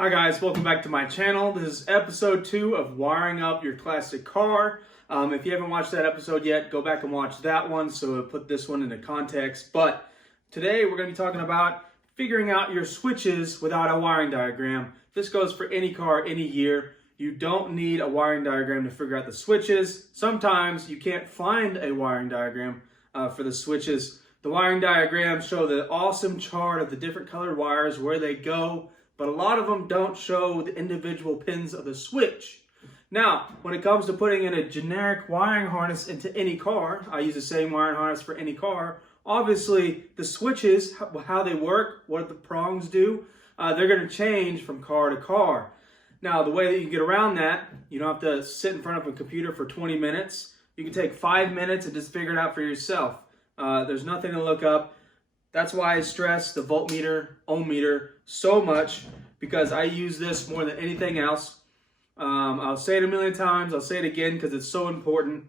Hi guys, welcome back to my channel. This is episode 2 of wiring up your classic car. If you haven't watched that episode yet, go back and watch that one so it'll put this one into context. But today we're going to be talking about figuring out your switches without a wiring diagram. This goes for any car, any year. You don't need a wiring diagram to figure out the switches. Sometimes you can't find a wiring diagram for the switches. The wiring diagrams show the awesome chart of the different colored wires, where they go, but a lot of them don't show the individual pins of the switch. Now, when it comes to putting in a generic wiring harness into any car, I use the same wiring harness for any car. Obviously, the switches, how they work, what the prongs do, they're going to change from car to car. Now, the way that you get around that, you don't have to sit in front of a computer for 20 minutes. You can take 5 minutes and just figure it out for yourself. There's nothing to look up. That's why I stress the voltmeter, ohm meter so much, because I use this more than anything else. I'll say it a million times. I'll say it again because it's so important.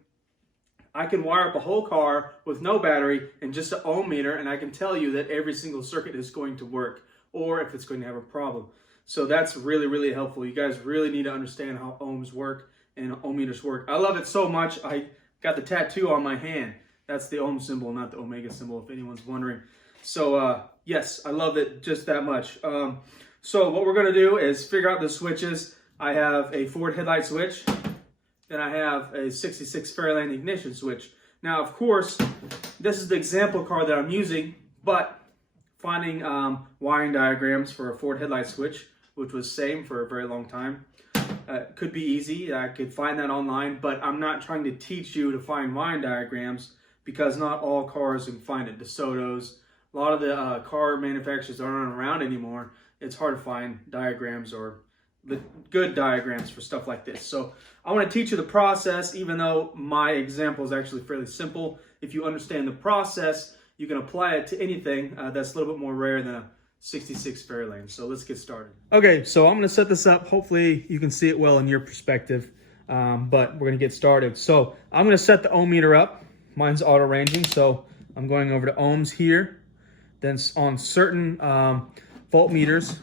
I can wire up a whole car with no battery and just an ohm meter, and I can tell you that every single circuit is going to work, or if it's going to have a problem. So that's really, really helpful. You guys really need to understand how ohms work and ohm meters work. I love it so much. I got the tattoo on my hand. That's the ohm symbol, not the omega symbol, if anyone's wondering. So yes, I love it just that much. So what we're gonna do is figure out the switches. I have a Ford headlight switch, then I have a 66 Fairlane ignition switch. Now, of course, this is the example car that I'm using, but finding wiring diagrams for a Ford headlight switch, which was same for a very long time, could be easy. I could find that online, but I'm not trying to teach you to find wiring diagrams because not all cars can find it. DeSoto's, a lot of the car manufacturers aren't around anymore. It's hard to find diagrams or the good diagrams for stuff like this. So I want to teach you the process, even though my example is actually fairly simple. If you understand the process, you can apply it to anything that's a little bit more rare than a 66 Fairlane. So let's get started. Okay, so I'm going to set this up. Hopefully you can see it well in your perspective, but we're going to get started. So I'm going to set the ohm meter up. Mine's auto ranging, so I'm going over to ohms here. Then on certain voltmeters,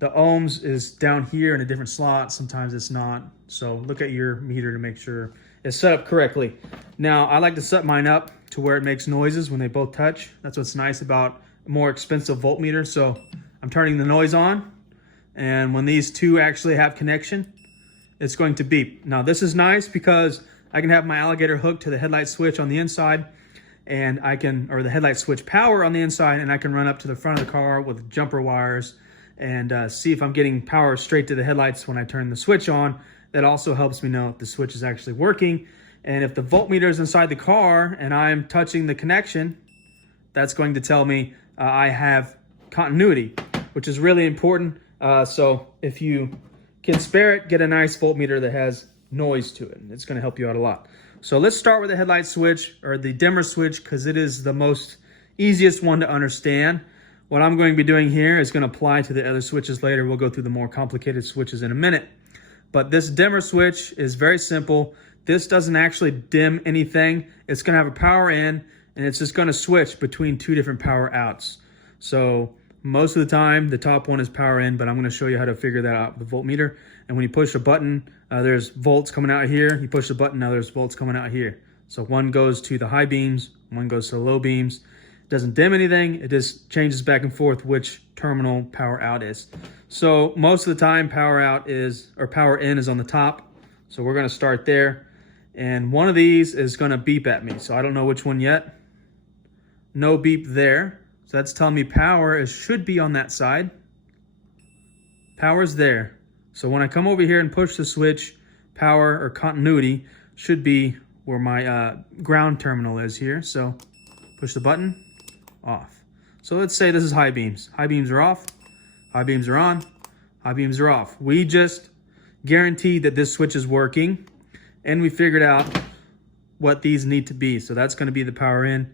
the ohms is down here in a different slot. Sometimes it's not. So look at your meter to make sure it's set up correctly. Now, I like to set mine up to where it makes noises when they both touch. That's what's nice about a more expensive voltmeter. So I'm turning the noise on, and when these two actually have connection, it's going to beep. Now, this is nice because I can have my alligator hooked to the headlight switch on the inside, and I can, or the headlight switch power on the inside, and I can run up to the front of the car with jumper wires and see if I'm getting power straight to the headlights when I turn the switch on. That also helps me know if the switch is actually working. And if the voltmeter is inside the car and I'm touching the connection, that's going to tell me I have continuity, which is really important. So if you can spare it, get a nice voltmeter that has noise to it. It's going to help you out a lot. So let's start with the headlight switch, or the dimmer switch, because it is the most easiest one to understand. What I'm going to be doing here is going to apply to the other switches later. We'll go through the more complicated switches in a minute. But this dimmer switch is very simple. This doesn't actually dim anything. It's going to have a power in, and it's just going to switch between two different power outs. So most of the time, the top one is power in, but I'm going to show you how to figure that out with the voltmeter. And when you push a button, there's volts coming out here. You push the button, now there's volts coming out here. So one goes to the high beams, one goes to the low beams. It doesn't dim anything. It just changes back and forth which terminal power out is. So most of the time, power out is, or power in is on the top. So we're going to start there. And one of these is going to beep at me. So I don't know which one yet. No beep there. So that's telling me power should be on that side. Power's there. So when I come over here and push the switch, power or continuity should be where my ground terminal is here. So push the button, off. So let's say this is high beams. High beams are off, high beams are on, high beams are off. We just guaranteed that this switch is working, and we figured out what these need to be. So that's going to be the power in,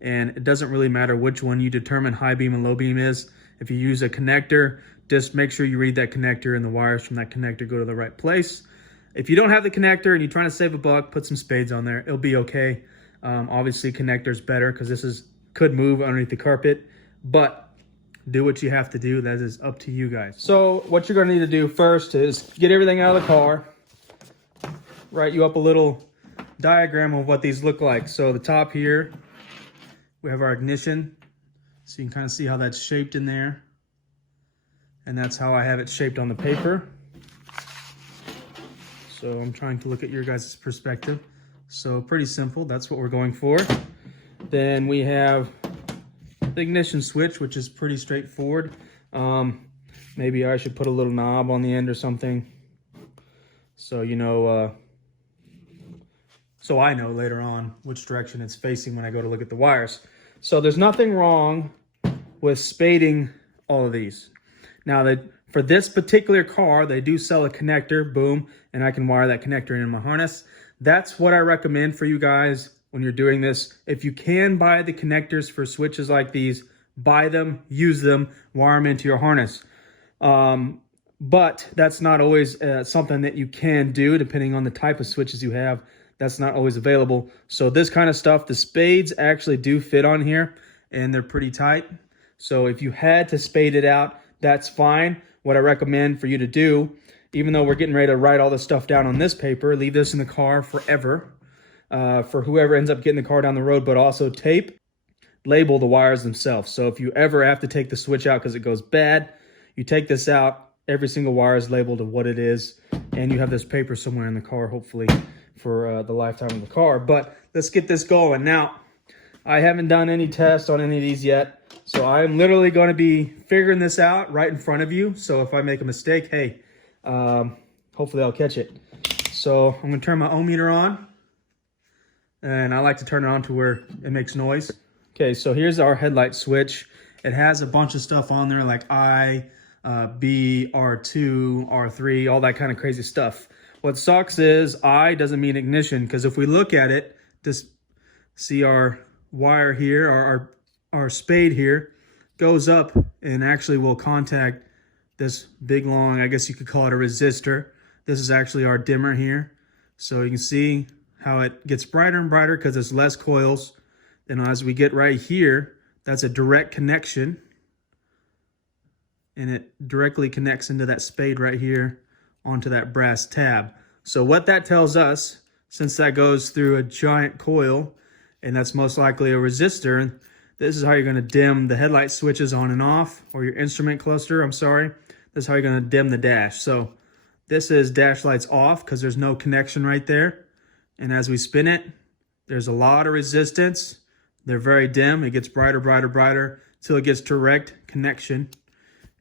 and it doesn't really matter which one you determine high beam and low beam is. If you use a connector, just make sure you read that connector and the wires from that connector go to the right place. If you don't have the connector and you're trying to save a buck, put some spades on there. It'll be okay. Obviously, connector's better because this could move underneath the carpet. But do what you have to do. That is up to you guys. So what you're gonna need to do first is get everything out of the car. Write you up a little diagram of what these look like. So the top here, we have our ignition. So you can kind of see how that's shaped in there. And that's how I have it shaped on the paper. So I'm trying to look at your guys' perspective. So pretty simple, that's what we're going for. Then we have the ignition switch, which is pretty straightforward. Maybe I should put a little knob on the end or something. So you know, so I know later on which direction it's facing when I go to look at the wires. So there's nothing wrong with spading all of these. Now, for this particular car, they do sell a connector, boom, and I can wire that connector in my harness. That's what I recommend for you guys when you're doing this. If you can buy the connectors for switches like these, buy them, use them, wire them into your harness. But that's not always something that you can do depending on the type of switches you have. That's not always available. So this kind of stuff, the spades actually do fit on here and they're pretty tight. So if you had to spade it out, that's fine. What I recommend for you to do, even though we're getting ready to write all this stuff down on this paper, leave this in the car forever for whoever ends up getting the car down the road, but also tape, label the wires themselves. So if you ever have to take the switch out because it goes bad, you take this out, every single wire is labeled of what it is, and you have this paper somewhere in the car, hopefully, for the lifetime of the car. But let's get this going. Now, I haven't done any tests on any of these yet, so I'm literally going to be figuring this out right in front of you. So if I make a mistake, hey, hopefully I'll catch it. So I'm going to turn my ohm meter on, and I like to turn it on to where it makes noise. Okay, so here's our headlight switch. It has a bunch of stuff on there like I, B, R2, R3, all that kind of crazy stuff. What sucks is I doesn't mean ignition, because if we look at it, just see our wire here, our spade here, goes up and actually will contact this big long, I guess you could call it a resistor. This is actually our dimmer here. So you can see how it gets brighter and brighter because there's less coils. Then as we get right here, that's a direct connection. And it directly connects into that spade right here onto that brass tab. So what that tells us, since that goes through a giant coil, and that's most likely a resistor, this is how you're going to dim the headlight switches on and off, or your instrument cluster, I'm sorry. This is how you're going to dim the dash. So this is dash lights off because there's no connection right there. And as we spin it, there's a lot of resistance. They're very dim. It gets brighter, brighter, brighter until it gets direct connection.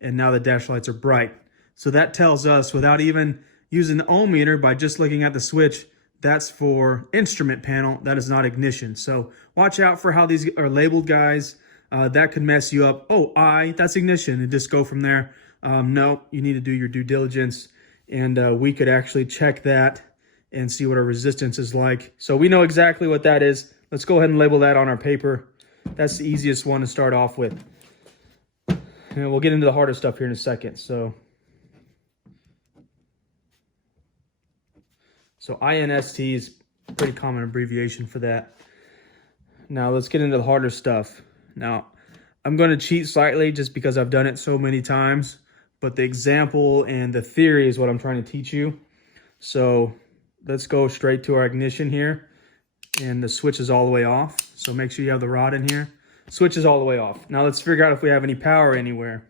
And now the dash lights are bright. So that tells us, without even using the ohm meter, by just looking at the switch, that's for instrument panel. That is not ignition. So watch out for how these are labeled, guys. That could mess you up. Oh, that's ignition, and just go from there. No, you need to do your due diligence, and we could actually check that and see what our resistance is like. So we know exactly what that is. Let's go ahead and label that on our paper. That's the easiest one to start off with. And we'll get into the harder stuff here in a second. So INST is a pretty common abbreviation for that. Now let's get into the harder stuff. Now I'm going to cheat slightly just because I've done it so many times, but the example and the theory is what I'm trying to teach you. So let's go straight to our ignition here, and the switch is all the way off. So make sure you have the rod in here. Switch is all the way off. Now let's figure out if we have any power anywhere.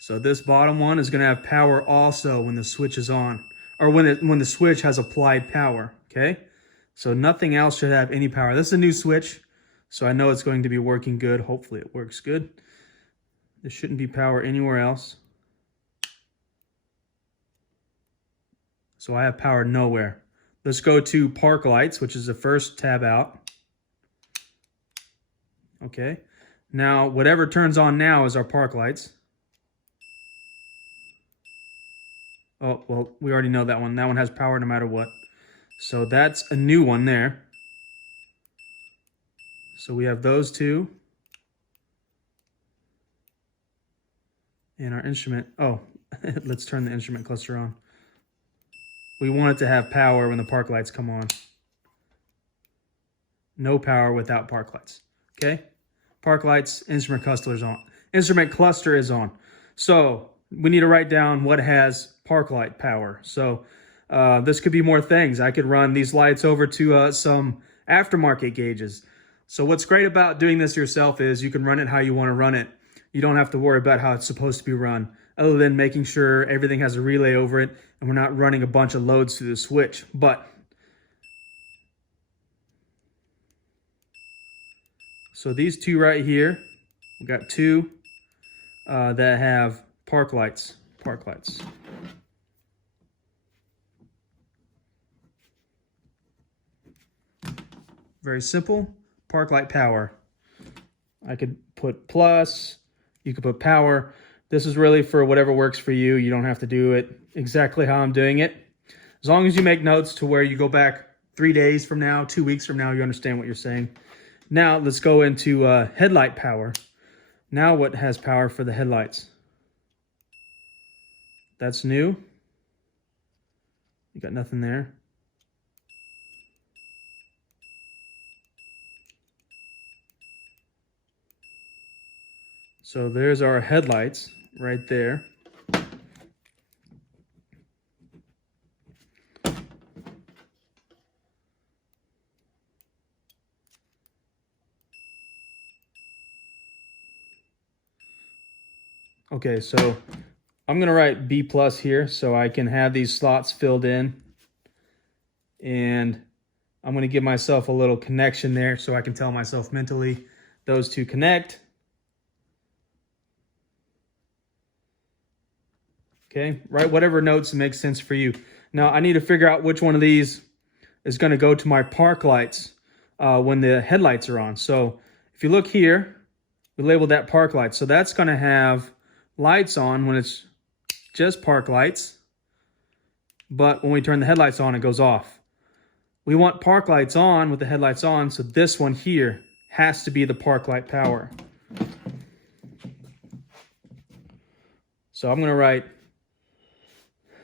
So this bottom one is going to have power also when the switch is on, or when the switch has applied power, okay? So nothing else should have any power. This is a new switch, so I know it's going to be working good. Hopefully it works good. There shouldn't be power anywhere else. So I have power nowhere. Let's go to park lights, which is the first tab out. Okay. Now, whatever turns on now is our park lights. Oh, well, we already know that one. That one has power no matter what. So that's a new one there. So we have those two. And our instrument. Oh, let's turn the instrument cluster on. We want it to have power when the park lights come on. No power without park lights. Okay? park lights, instrument cluster is on. So we need to write down what has park light power. So this could be more things. I could run these lights over to some aftermarket gauges. So what's great about doing this yourself is you can run it how you want to run it. You don't have to worry about how it's supposed to be run, other than making sure everything has a relay over it and we're not running a bunch of loads through the switch. But so these two right here, we got two that have park lights. Very simple, park light power. I could put plus, you could put power. This is really for whatever works for you. You don't have to do it exactly how I'm doing it. As long as you make notes to where you go back 3 days from now, 2 weeks from now, you understand what you're saying. Now let's go into headlight power. Now what has power for the headlights? That's new. You got nothing there. So there's our headlights right there. Okay, so I'm gonna write B+ here so I can have these slots filled in. And I'm gonna give myself a little connection there so I can tell myself mentally those two connect. Okay, write whatever notes make sense for you. Now I need to figure out which one of these is gonna go to my park lights when the headlights are on. So if you look here, we labeled that park light. So that's gonna have lights on when it's just park lights, but when we turn the headlights on, it goes off. We want park lights on with the headlights on, so this one here has to be the park light power. So I'm gonna write,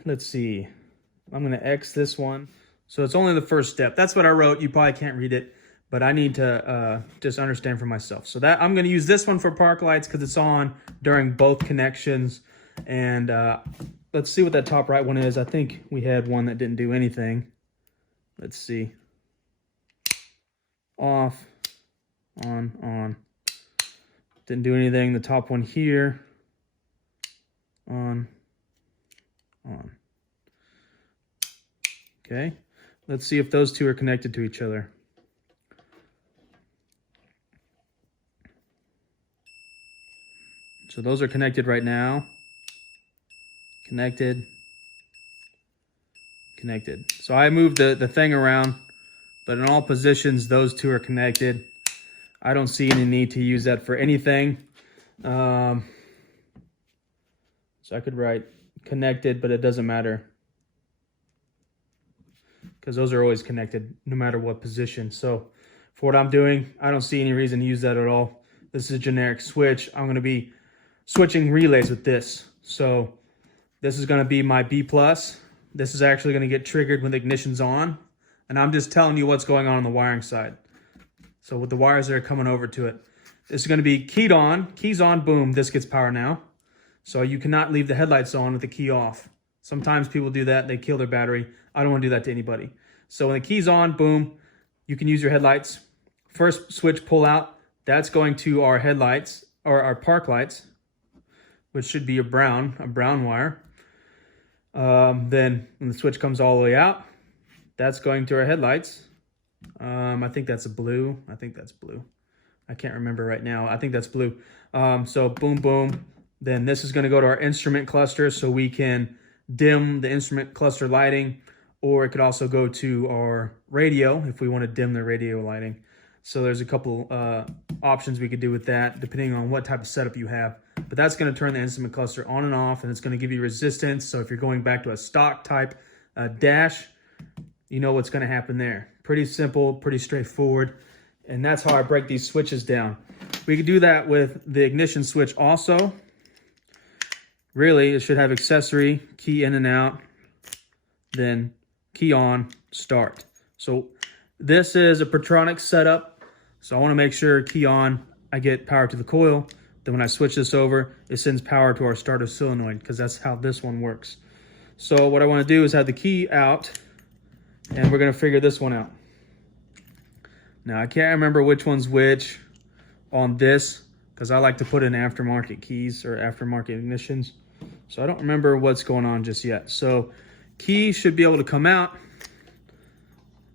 let's see, I'm gonna X this one. So it's only the first step. That's what I wrote. You probably can't read it, but I need to just understand for myself. So that I'm gonna use this one for park lights because it's on during both connections. And let's see what that top right one is. I think we had one that didn't do anything. Let's see. Off, on. Didn't do anything. The top one here, on. Okay, let's see if those two are connected to each other. So those are connected right now. Connected. So I moved the thing around, but in all positions, those two are connected. I don't see any need to use that for anything. So I could write connected, but it doesn't matter because those are always connected no matter what position. So for what I'm doing, I don't see any reason to use that at all. This is a generic switch. I'm going to be switching relays with this. So this is going to be my B+. This is actually going to get triggered when the ignition's on. And I'm just telling you what's going on the wiring side. So with the wires that are coming over to it, this is going to be keyed on. Keys on, boom, this gets power now. So you cannot leave the headlights on with the key off. Sometimes people do that, they kill their battery. I don't want to do that to anybody. So when the key's on, boom, you can use your headlights. First switch pull out, that's going to our headlights, or our park lights, which should be a brown wire. Then when the switch comes all the way out, that's going to our headlights. I think that's a blue. I think that's blue. I can't remember right now. I think that's blue. So boom, boom. Then this is going to go to our instrument cluster so we can dim the instrument cluster lighting, or it could also go to our radio if we want to dim the radio lighting. So there's a couple options we could do with that depending on what type of setup you have. But that's going to turn the instrument cluster on and off, and it's going to give you resistance. So if you're going back to a stock type dash, you know what's going to happen there. Pretty simple, pretty straightforward. And that's how I break these switches down. We could do that with the ignition switch also. Really, it should have accessory, key in and out, then key on, start. So this is a Pertronic setup. So I want to make sure key on, I get power to the coil. Then when I switch this over, it sends power to our starter solenoid, because that's how this one works. So what I want to do is have the key out, and we're going to figure this one out. Now I can't remember which one's which on this, because I like to put in aftermarket keys or aftermarket ignitions. So I don't remember what's going on just yet. So key should be able to come out.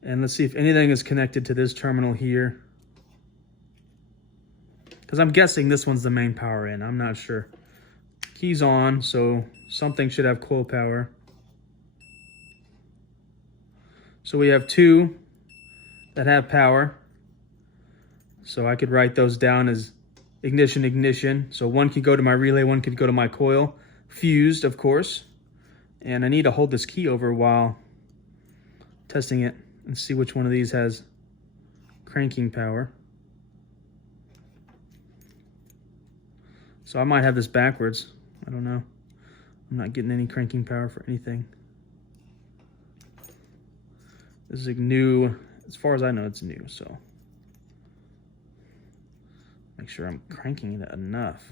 And let's see if anything is connected to this terminal here. Because I'm guessing this one's the main power in. I'm not sure. Key's on, so something should have coil power. So we have two that have power. So I could write those down as ignition, ignition. So one could go to my relay, one could go to my coil. Fused, of course. And I need to hold this key over while testing it and see which one of these has cranking power. So I might have this backwards. I don't know. I'm not getting any cranking power for anything. This is new. As far as I know, it's new, so make sure I'm cranking it enough.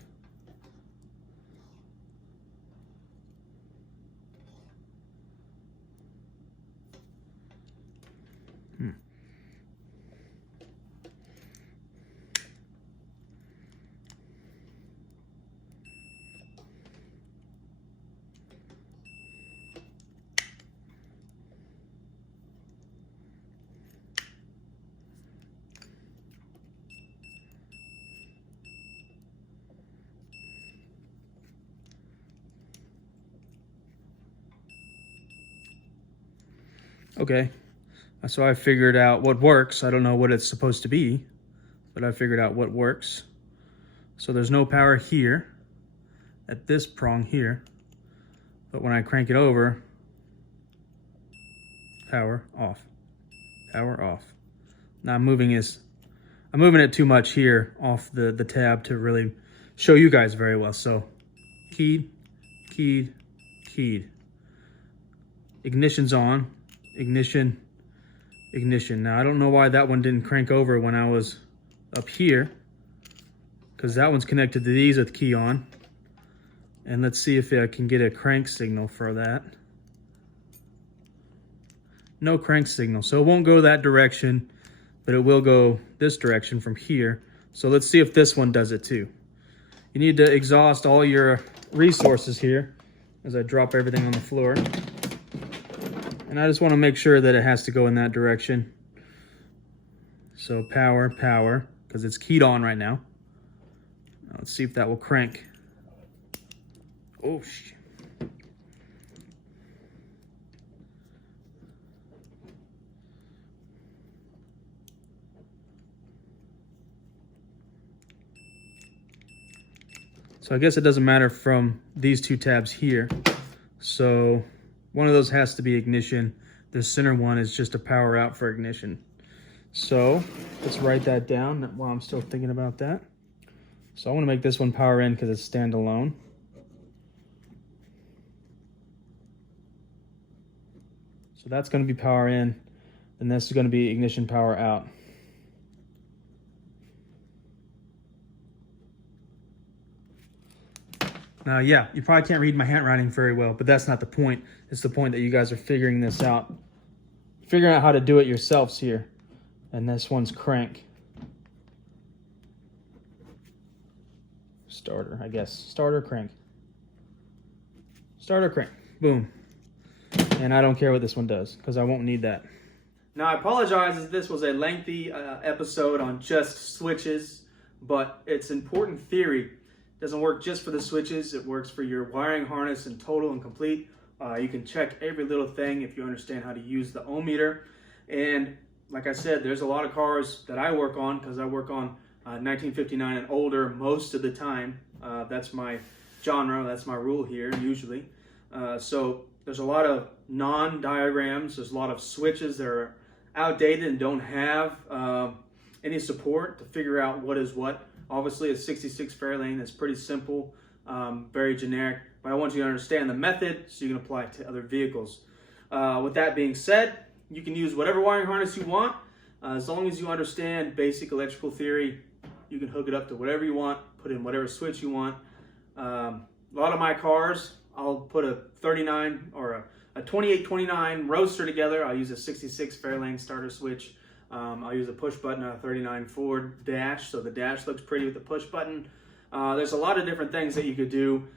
Okay, so I figured out what works. I don't know what it's supposed to be, but I figured out what works. So there's no power here at this prong here, but when I crank it over, power off, power off. Now I'm moving it too much here off the tab to really show you guys very well. So keyed, keyed, keyed. Ignition's on. Ignition, ignition. Now I don't know why that one didn't crank over when I was up here, because that one's connected to these with key on. And let's see if I can get a crank signal for that. No crank signal, so it won't go that direction, but it will go this direction from here. So let's see if this one does it too. You need to exhaust all your resources here as I drop everything on the floor. And I just want to make sure that it has to go in that direction. So power, power, because it's keyed on right now. Now let's see if that will crank. Oh, shit. So I guess it doesn't matter from these two tabs here. So one of those has to be ignition. The center one is just a power out for ignition. So let's write that down while I'm still thinking about that. So I want to make this one power in because it's standalone. So that's going to be power in, and this is going to be ignition power out. Now, yeah, you probably can't read my handwriting very well, but that's not the point. It's the point that you guys are figuring this out. Figuring out how to do it yourselves here. And this one's crank. Starter, I guess. Starter, crank. Starter, crank. Boom. And I don't care what this one does, because I won't need that. Now, I apologize if this was a lengthy episode on just switches, but it's important theory. Doesn't work just for the switches, it works for your wiring harness in total and complete. You can check every little thing if you understand how to use the ohm meter. And like I said, there's a lot of cars that I work on, because I work on 1959 and older most of the time. That's my genre, that's my rule here usually. So there's a lot of non-diagrams, there's a lot of switches that are outdated and don't have any support to figure out what is what. Obviously, a 66 Fairlane is pretty simple, very generic, but I want you to understand the method so you can apply it to other vehicles. With that being said, you can use whatever wiring harness you want. As long as you understand basic electrical theory, You can hook it up to whatever you want, put in whatever switch you want. A lot of my cars, I'll put a 39 or a 2829 Roadster together. I'll use a 66 Fairlane starter switch. I'll use a push button on a 39 Ford dash, so the dash looks pretty with the push button. There's a lot of different things that you could do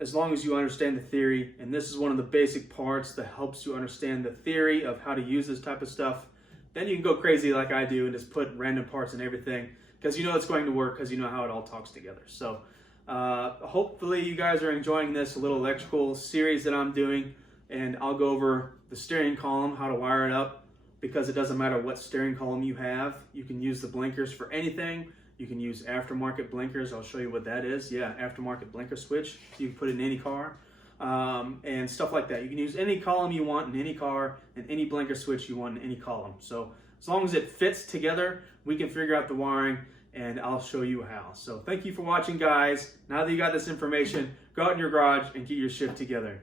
as long as you understand the theory, and this is one of the basic parts that helps you understand the theory of how to use this type of stuff. Then you can go crazy like I do and just put random parts in everything because you know it's going to work because you know how it all talks together. So hopefully you guys are enjoying this little electrical series that I'm doing, and I'll go over the steering column, how to wire it up, because it doesn't matter what steering column you have. You can use the blinkers for anything. You can use aftermarket blinkers. I'll show you what that is. Yeah, aftermarket blinker switch. You can put it in any car and stuff like that. You can use any column you want in any car and any blinker switch you want in any column. So as long as it fits together, we can figure out the wiring, and I'll show you how. So thank you for watching, guys. Now that you got this information, go out in your garage and get your shit together.